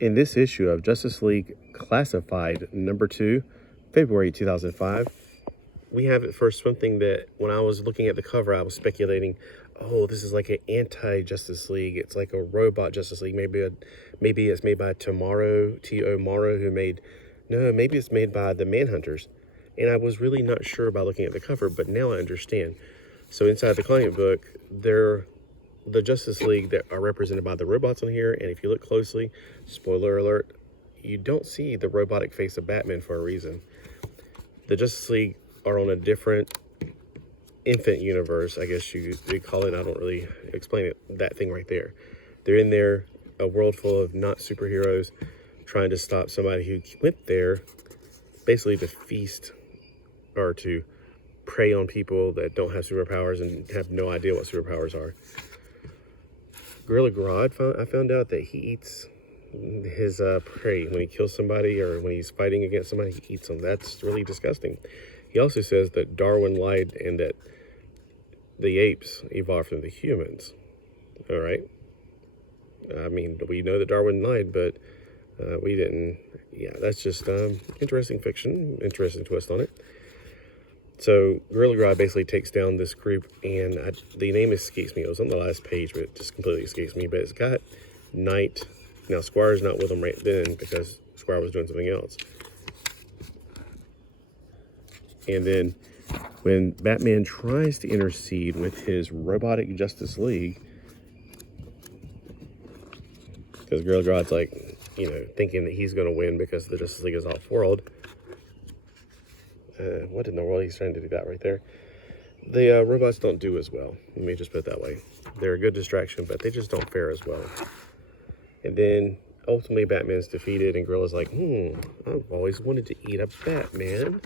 In this issue of Justice League Classified number 2, February 2005, we have at first something that when I was looking at the cover, I was speculating, oh, this is like an anti-Justice League. It's like a robot Justice League. Maybe it's made by Tomorrow, T.O. Morrow, maybe it's made by the Manhunters. And I was really not sure by looking at the cover, but now I understand. So inside the comic book, they're the Justice League that are represented by the robots on here. And if you look closely, spoiler alert, you don't see the robotic face of Batman for a reason. The Justice League are on a different infant universe, I guess you call it. I don't really explain it, that thing right there. They're in there, a world full of not superheroes, trying to stop somebody who went there basically to feast or to prey on people that don't have superpowers and have no idea what superpowers are. Gorilla Grodd, I found out that he eats his prey. When he kills somebody or when he's fighting against somebody, he eats them. That's really disgusting. He also says that Darwin lied and that the apes evolved from the humans. All right. I mean, we know that Darwin lied, but we didn't. Yeah, that's just interesting fiction, interesting twist on it. So Gorilla Grodd basically takes down this group, and the name escapes me. It was on the last page, but it just completely escapes me. But it's got Knight. Now, Squire's not with him right then because Squire was doing something else. And then when Batman tries to intercede with his robotic Justice League, because Gorilla Grodd's like, thinking that he's going to win because the Justice League is off-world. What in the world? He's trying to do that right there. The robots don't do as well. Let me just put it that way. They're a good distraction, but they just don't fare as well. And then ultimately Batman's defeated, and Gorilla's like, I've always wanted to eat a Batman.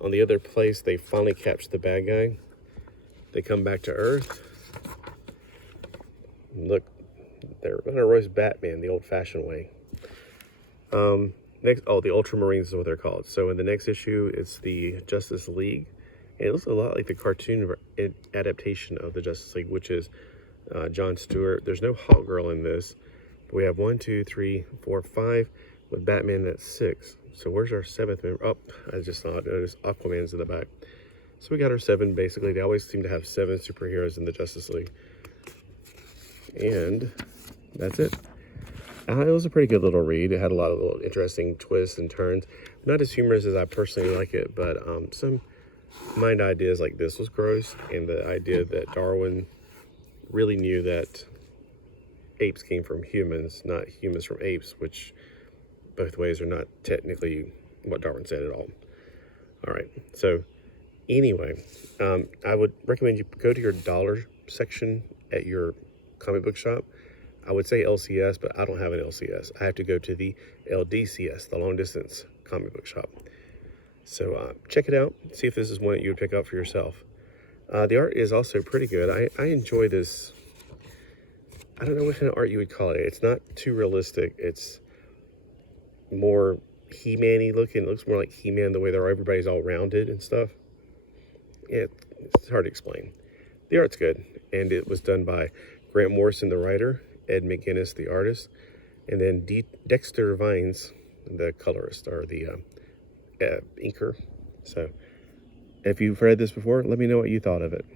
On the other place, they finally catch the bad guy. They come back to Earth. Look, they're going to roast Batman the old-fashioned way. The Ultramarines is what they're called. So in the next issue, it's the Justice League. And it looks a lot like the cartoon adaptation of the Justice League, which is Jon Stewart. There's no Hawkgirl in this. But we have 1, 2, 3, 4, 5. With Batman, that's 6. So where's our 7th member? Oh, I just saw it. Notice Aquaman's in the back. So we got our 7, basically. They always seem to have 7 superheroes in the Justice League. And that's it. It was a pretty good little read. It had a lot of little interesting twists and turns. Not as humorous as I personally like it, but some mind ideas like this was gross. And the idea that Darwin really knew that apes came from humans, not humans from apes, which both ways are not technically what Darwin said at all. All right. So anyway, I would recommend you go to your dollar section at your comic book shop. I would say LCS, but I don't have an LCS. I have to go to the LDCS, the long distance comic book shop. So check it out. See if this is one that you would pick up for yourself. The art is also pretty good. I enjoy this. I don't know what kind of art you would call it. It's not too realistic. It's more He-Man-y looking. It looks more like He-Man, the way that everybody's all rounded and stuff. Yeah, it's hard to explain. The art's good, and it was done by Grant Morrison, the writer, Ed McGuinness, the artist, and then Dexter Vines, the colorist, or the inker. So if you've read this before, let me know what you thought of it.